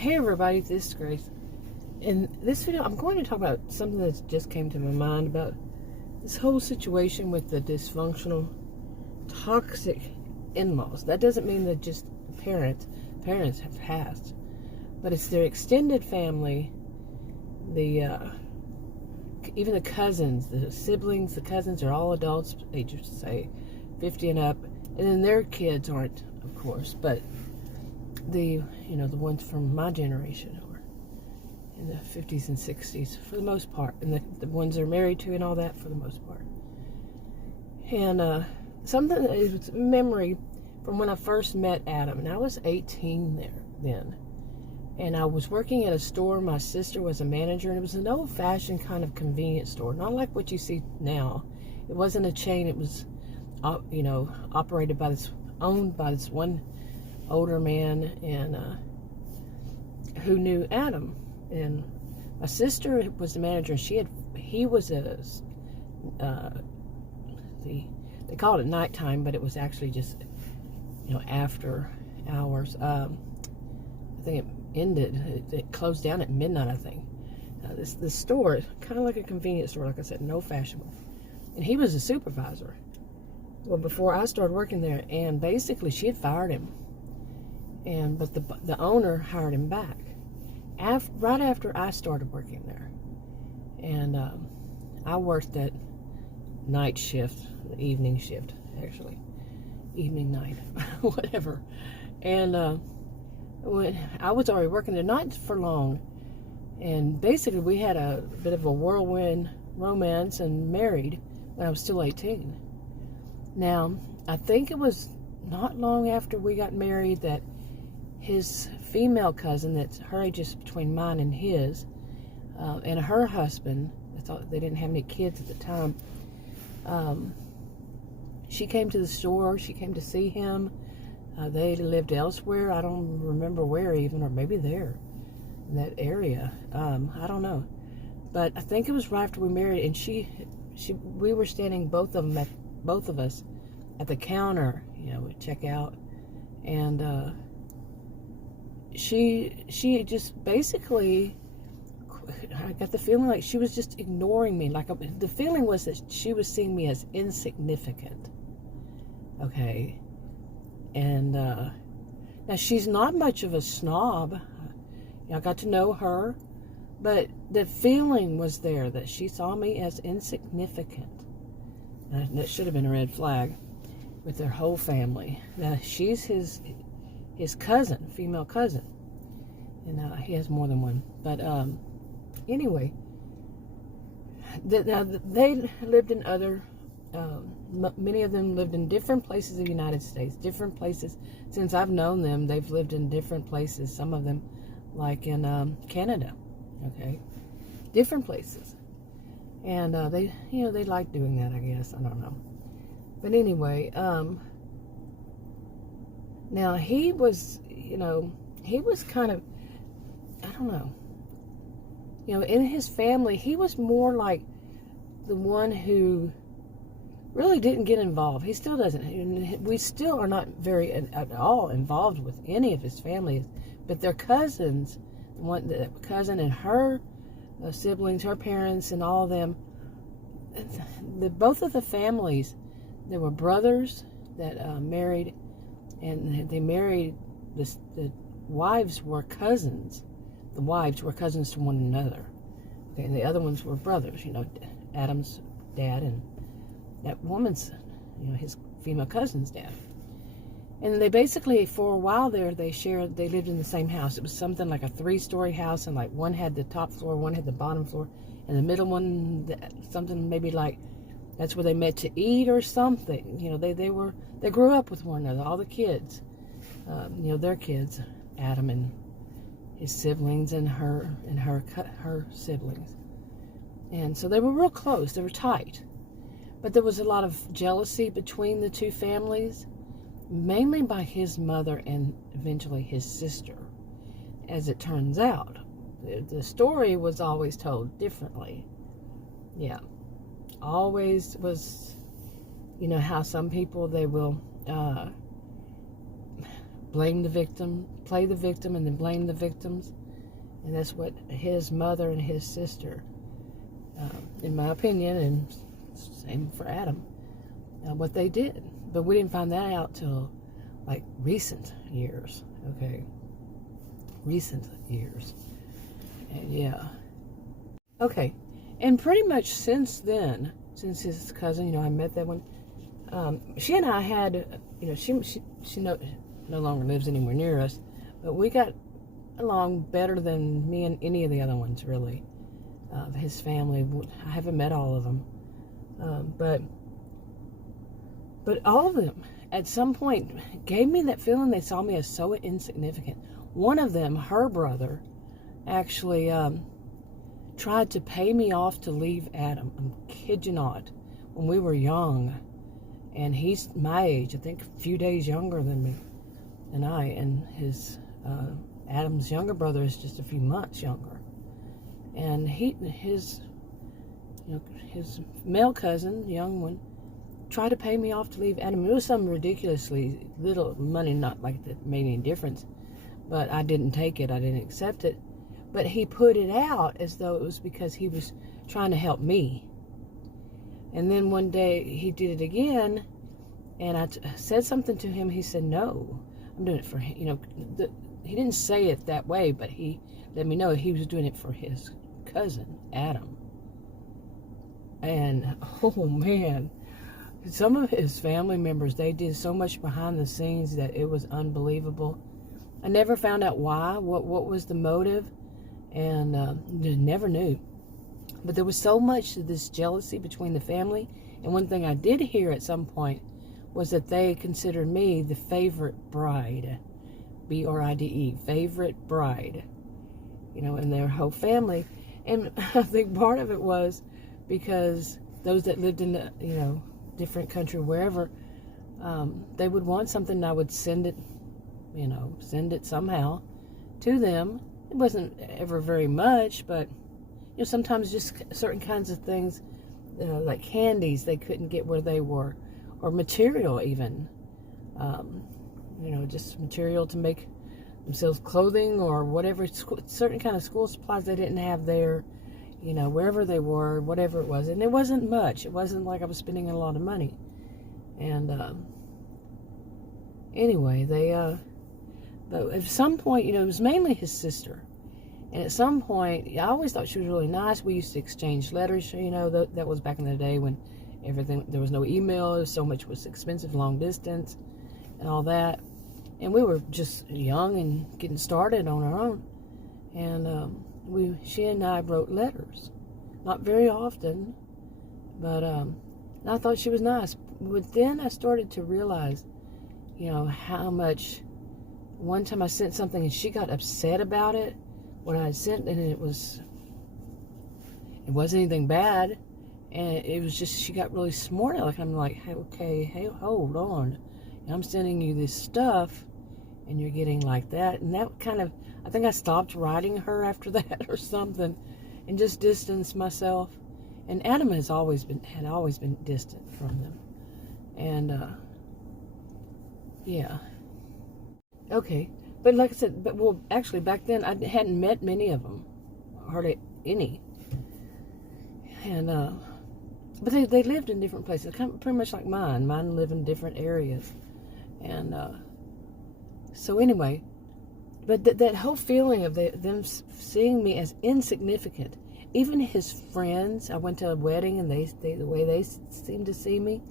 Hey everybody, this is Grace. In this video, I'm going to talk about something that just came to my mind about this whole situation with the dysfunctional, toxic in-laws. That doesn't mean that just parents have passed, but it's their extended family, even the cousins, the siblings, the cousins are all adults, ages say 50 and up, and then their kids aren't, of course, but the ones from my generation or in the 50s and 60s for the most part, and the ones they're married to and all that for the most part. And something that is memory from when I first met Adam, and I was 18 there then, and I was working at a store. My sister was a manager, and it was an old-fashioned kind of convenience store, not like what you see now. It wasn't a chain. It was operated by owned by this one older man, and who knew Adam. And my sister was the manager, and he was they called it nighttime, but it was actually just after hours. I think it closed down at midnight, I think. This store is kind of like a convenience store, like I said, no fashionable. And he was a supervisor. Well, before I started working there, and basically she had fired him. But the owner hired him back right after I started working there, and I worked that night shift, the evening shift, actually, evening night, whatever. And when I was already working there, not for long, and basically we had a bit of a whirlwind romance and married when I was still 18. Now, I think it was not long after we got married that his female cousin, that's her age is between mine and his, and her husband, I thought they didn't have any kids at the time, she came to the store, she came to see him. They lived elsewhere, I don't remember where even, or maybe there, in that area, I don't know. But I think it was right after we married, and we were standing, both of us, at the counter, we check out, and she just basically, I got the feeling like she was just ignoring me. Like the feeling was that she was seeing me as insignificant. Okay. And now she's not much of a snob. I got to know her, but the feeling was there that she saw me as insignificant. That should have been a red flag with their whole family. Now she's his cousin, female cousin, and he has more than one. But anyway, now they lived in other. Many of them lived in different places of the United States, different places. Since I've known them, they've lived in different places. Some of them, like in Canada, okay, different places, and they like doing that, I guess. I don't know, but anyway, now he was kind of, I don't know, in his family, he was more like the one who really didn't get involved. He still doesn't. We still are not very at all involved with any of his family, but their cousins, the cousin and her siblings, her parents, and all of them, both of the families, there were brothers that married, and they married, the wives were cousins. The wives were cousins to one another. Okay, and the other ones were brothers, Adam's dad and that woman's, his female cousin's dad. And they basically, for a while there, they lived in the same house. It was something like a 3-story house, and like one had the top floor, one had the bottom floor, and the middle one, something maybe like, that's where they met to eat or something. They grew up with one another, all the kids, their kids, Adam and his siblings, and her siblings. And so they were real close, they were tight. But there was a lot of jealousy between the two families, mainly by his mother and eventually his sister, as it turns out. The story was always told differently. Yeah. Always was, how some people, they will blame the victim, play the victim, and then blame the victims. And that's what his mother and his sister, in my opinion, and same for Adam, what they did. But we didn't find that out till like recent years, okay? Recent years. And yeah. Okay. And pretty much since then, since his cousin, I met that one, she and I had, she no longer lives anywhere near us, but we got along better than me and any of the other ones, really. His family, I haven't met all of them, but all of them at some point gave me that feeling they saw me as so insignificant. One of them, her brother, actually tried to pay me off to leave Adam. I'm kid you not. When we were young, and he's my age, I think a few days younger than me, and his Adam's younger brother is just a few months younger, and his male cousin, young one, tried to pay me off to leave Adam. It was some ridiculously little money, not like that made any difference, but I didn't take it. I didn't accept it. But he put it out as though it was because he was trying to help me. And then one day he did it again, and I said something to him. He said, "No, I'm doing it for him." He didn't say it that way, but he let me know he was doing it for his cousin, Adam. And, oh man, some of his family members, they did so much behind the scenes that it was unbelievable. I never found out why, what was the motive, and never knew. But there was so much of this jealousy between the family. And one thing I did hear at some point was that they considered me the favorite bride, B-R-I-D-E, favorite bride, in their whole family. And I think part of it was because those that lived in the, different country, wherever, they would want something, and I would send it somehow to them. It wasn't ever very much, but sometimes just certain kinds of things, like candies they couldn't get where they were, or material even, just material to make themselves clothing or whatever, certain kind of school supplies they didn't have there, wherever they were, whatever it was. And it wasn't much. It wasn't like I was spending a lot of money. And anyway, but at some point, it was mainly his sister. And at some point, I always thought she was really nice. We used to exchange letters, that was back in the day when there was no email, so much was expensive, long distance, and all that. And we were just young and getting started on our own. And she and I wrote letters. Not very often, but I thought she was nice. But then I started to realize, how much. One time I sent something and she got upset about it, what I had sent, and it wasn't anything bad, and it was just, she got really smart. I'm like, hey, hold on, I'm sending you this stuff, and you're getting like that. And that kind of, I think I stopped writing her after that or something, and just distanced myself. And Adam had always been distant from them, and yeah. Okay, but like I said, actually back then I hadn't met many of them, hardly any, and but they lived in different places, kind of pretty much like mine. Mine live in different areas, and so anyway, but that whole feeling of them seeing me as insignificant, even his friends. I went to a wedding, and the way they seemed to see me,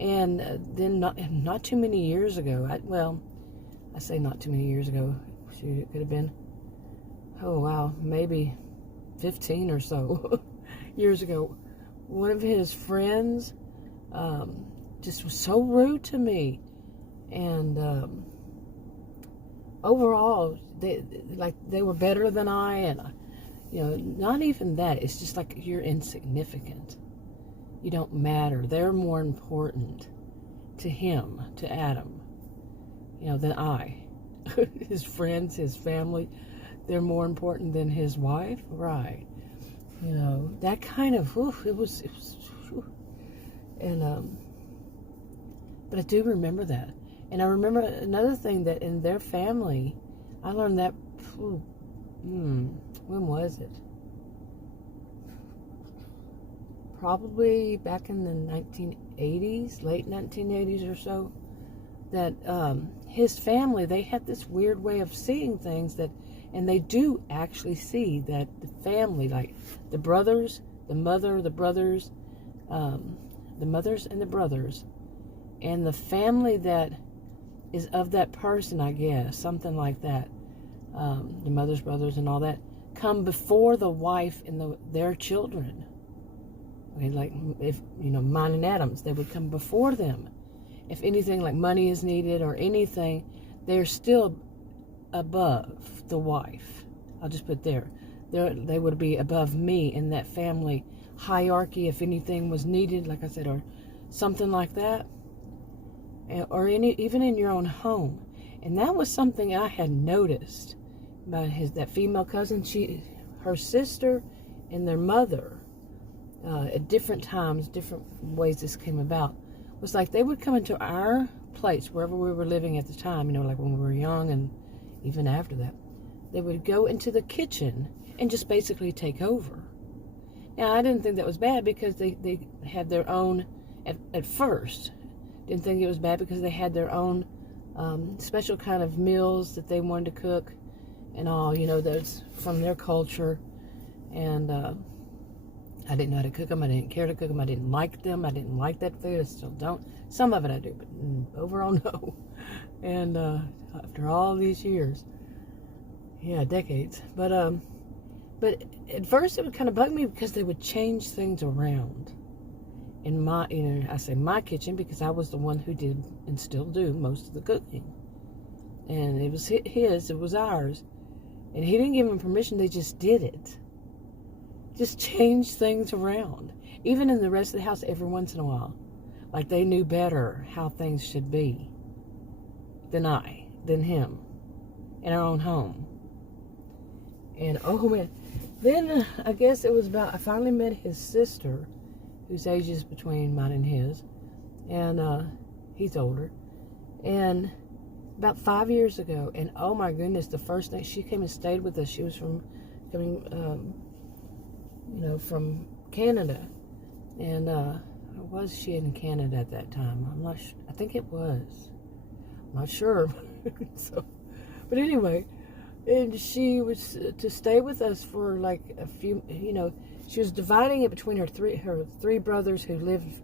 and then not too many years ago, I say not too many years ago. Shoot, it could have been, maybe 15 or so years ago. One of his friends just was so rude to me. And overall, they were better than I. And, not even that. It's just like you're insignificant. You don't matter. They're more important to him, to Adam, than I. His friends, his family, they're more important than his wife, right? That kind of, it was, and, but I do remember that. And I remember another thing, that in their family, I learned that, when was it? Probably back in the 1980s, late 1980s or so, that his family, they had this weird way of seeing things that, and they do actually see that the family, like the brothers, the mother, the brothers, the mothers and the brothers, and the family that is of that person, I guess, something like that, the mothers, brothers, and all that, come before the wife and their children. Okay, like if, mine and Adam's, they would come before them. If anything like money is needed or anything, they're still above the wife. I'll just put they would be above me in that family hierarchy if anything was needed, like I said, or something like that, or even in your own home. And that was something I had noticed about that female cousin. Her sister and their mother, at different times, different ways this came about, was like they would come into our place wherever we were living at the time, like when we were young and even after that. They would go into the kitchen and just basically take over. Now, I didn't think that was bad because they had their own, at first, didn't think it was bad because they had their own special kind of meals that they wanted to cook and all, that's from their culture. And I didn't know how to cook them. I didn't care to cook them. I didn't like them. I didn't like that food. I still don't. Some of it I do, but overall, no. And after all these years, decades. But at first it would kind of bug me because they would change things around in my, I say my kitchen because I was the one who did and still do most of the cooking. And it was his, it was ours. And he didn't give him permission, they just did it. Just change things around. Even in the rest of the house every once in a while. Like they knew better how things should be than him, in our own home. And oh man, then I guess it was I finally met his sister, whose age is between mine and his, and he's older, and about 5 years ago, and oh my goodness, the first thing, she came and stayed with us. She was coming from Canada, and was she in Canada at that time? I'm not sure. I think it was. I'm not sure. But anyway, and she was to stay with us for like a few, she was dividing it between her three brothers who lived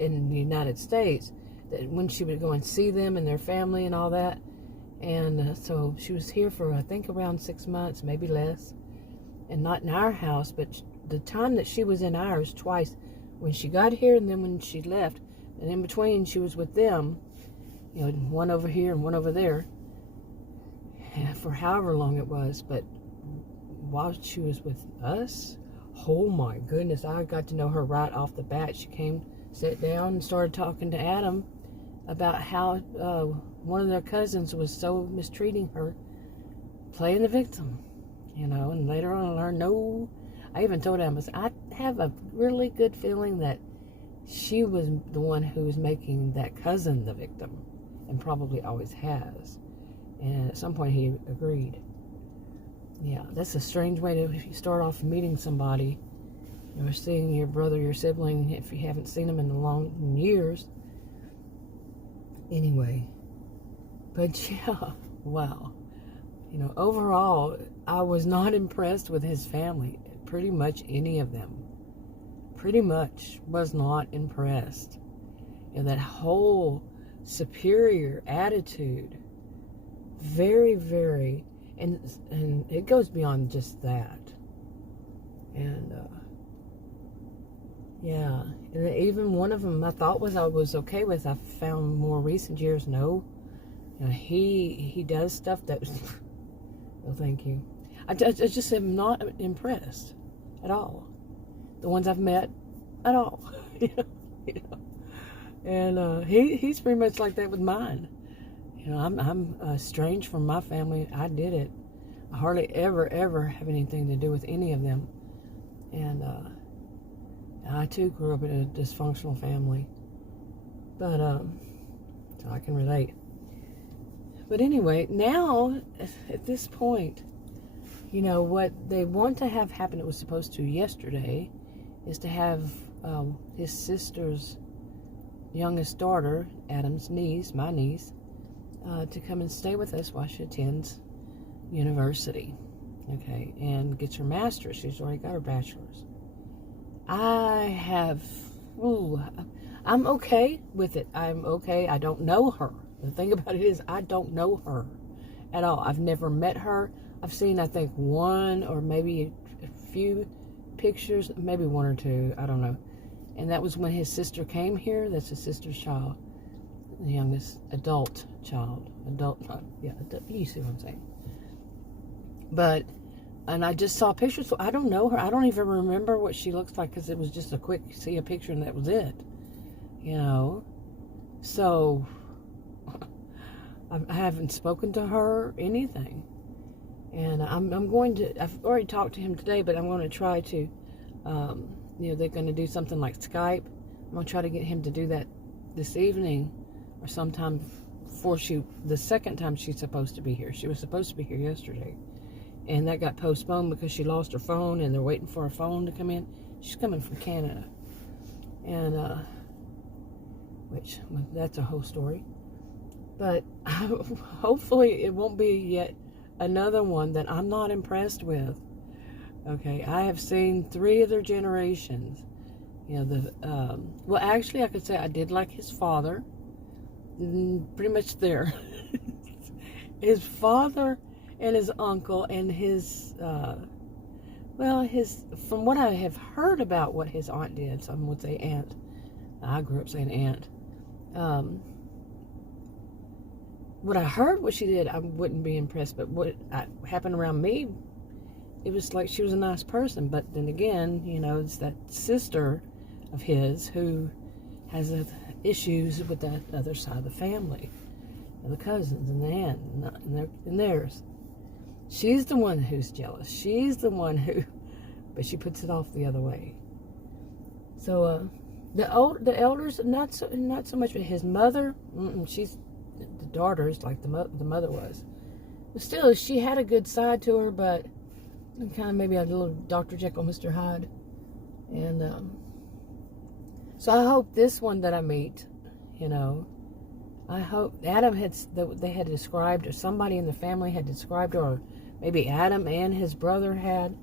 in the United States, that when she would go and see them and their family and all that. And so she was here for, I think, around 6 months, maybe less. And not in our house, but the time that she was in ours twice, when she got here and then when she left. And in between, she was with them, one over here and one over there, for however long it was. But while she was with us, oh my goodness, I got to know her right off the bat. She came, sat down, and started talking to Adam about how one of their cousins was so mistreating her, playing the victim, and later on I learned, no, I even told Adam, I have a really good feeling that she was the one who was making that cousin the victim, and probably always has. And at some point he agreed. Yeah, that's a strange way to start off meeting somebody, or seeing your brother, your sibling, if you haven't seen them in long years. Anyway, but yeah, wow. Overall, I was not impressed with his family. Pretty much any of them. Pretty much was not impressed. That whole superior attitude. Very, very, and it goes beyond just that. And, yeah, and even one of them I thought I was okay with, I found more recent years, no. He does stuff that, no thank you. I just am not impressed at all. The ones I've met at all. And he's pretty much like that with mine. I'm estranged from my family. I did it. I hardly ever have anything to do with any of them. And I too grew up in a dysfunctional family. But So I can relate. But anyway, now, at this point, what they want to have happen, it was supposed to yesterday, is to have his sister's youngest daughter, Adam's niece, my niece, to come and stay with us while she attends university, okay, and gets her master's. She's already got her bachelor's. I'm okay with it. I'm okay. I don't know her. The thing about it is, I don't know her at all. I've never met her. I've seen, I think, one or maybe a few pictures, maybe one or two, I don't know. And that was when his sister came here. That's his sister's child, the youngest adult child. You see what I'm saying. And I just saw pictures, so I don't know her. I don't even remember what she looks like, because it was just a quick see a picture and that was it. So I haven't spoken to her, anything. And I've already talked to him today, but I'm going to try to, they're going to do something like Skype. I'm going to try to get him to do that this evening or sometime before the second time she's supposed to be here. She was supposed to be here yesterday. And that got postponed because she lost her phone and they're waiting for her phone to come in. She's coming from Canada. And, that's a whole story. But hopefully it won't be yet another one that I'm not impressed with. Okay, I have seen 3 other generations. Actually, I could say I did like his father. Pretty much there. His father and his uncle and his, from what I have heard about what his aunt did, some would say aunt. I grew up saying aunt. What I heard what she did, I wouldn't be impressed, but what happened around me, it was like she was a nice person. But then again, it's that sister of his who has issues with that other side of the family, and the cousins and the aunt and theirs. She's the one who's jealous. She's the one who, but she puts it off the other way. So the elders, not so much, but his mother, she's the daughter's like the mother was. But still, she had a good side to her, but kind of maybe a little Dr. Jekyll, Mr. Hyde. And so I hope this one that I meet, I hope Adam they had described, or somebody in the family had described, or maybe Adam and his brother had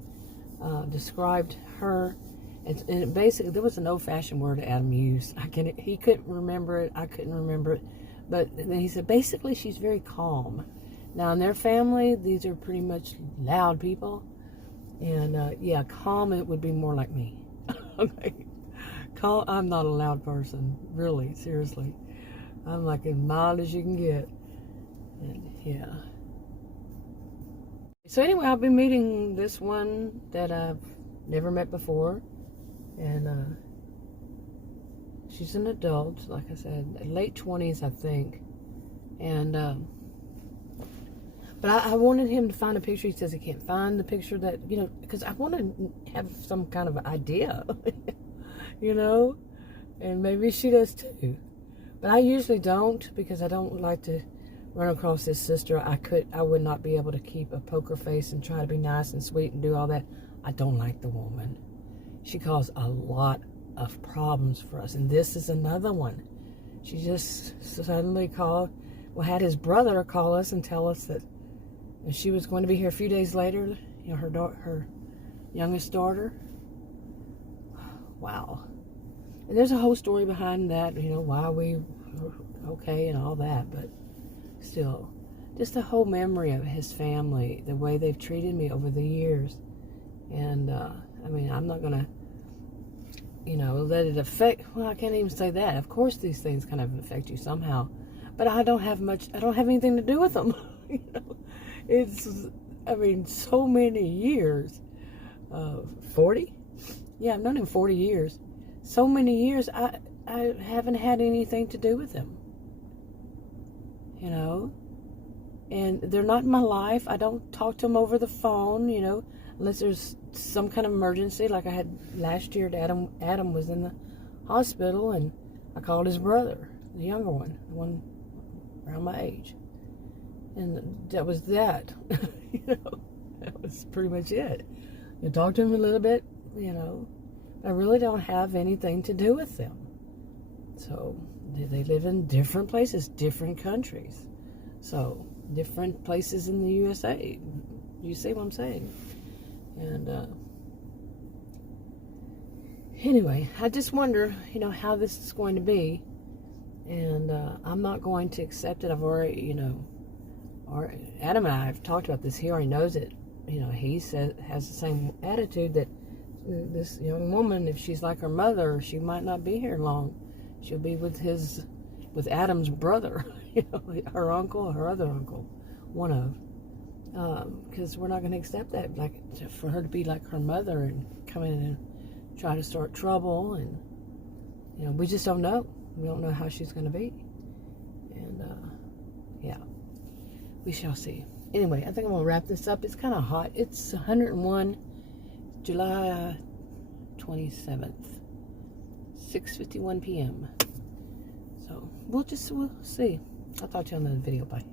described her. And basically, there was an old-fashioned word Adam used. He couldn't remember it. I couldn't remember it. But then he said, basically, she's very calm. Now, in their family, these are pretty much loud people. And, calm, it would be more like me. Okay. Calm, I'm not a loud person. Really, seriously. I'm like as mild as you can get. And, yeah. So, anyway, I'll be meeting this one that I've never met before. And, she's an adult, like I said, late 20s, I think. And, but I wanted him to find a picture. He says he can't find the picture that, because I want to have some kind of idea, and maybe she does too. But I usually don't, because I don't like to run across his sister. I would not be able to keep a poker face and try to be nice and sweet and do all that. I don't like the woman. She caused a lot of problems for us, and this is another one. She just suddenly had his brother call us and tell us that she was going to be here a few days later, her youngest daughter. Wow. And there's a whole story behind that, why we were okay and all that, but still, just the whole memory of his family, the way they've treated me over the years. And I'm not gonna let it affect, I can't even say that. Of course these things kind of affect you somehow, but I don't have anything to do with them. It's, so many years, 40? Yeah, I've known him 40 years. So many years, I haven't had anything to do with him. And they're not in my life. I don't talk to them over the phone, unless there's some kind of emergency, like I had last year. Adam was in the hospital, and I called his brother, the younger one, the one around my age. And that was that. You know, that was pretty much it. You talk to them a little bit, you know. I really don't have anything to do with them. So they live in different places, different countries. So different places in the USA. You see what I'm saying? And anyway, I just wonder, you know, how this is going to be. And I'm not going to accept it. I've already, you know, Adam and I have talked about this. He already knows it. You know, he has the same attitude that this young woman, if she's like her mother, she might not be here long. She'll be with Adam's brother, you know, her uncle, her other uncle, one of. Because we're not going to accept that, like, for her to be like her mother and come in and try to start trouble. And, you know, we just don't know. We don't know how she's going to be. And, yeah, we shall see. Anyway, I think I'm going to wrap this up. It's kind of hot. It's 101, July 27th, 6:51 p.m. So we'll see. I'll talk to you on the video. Bye.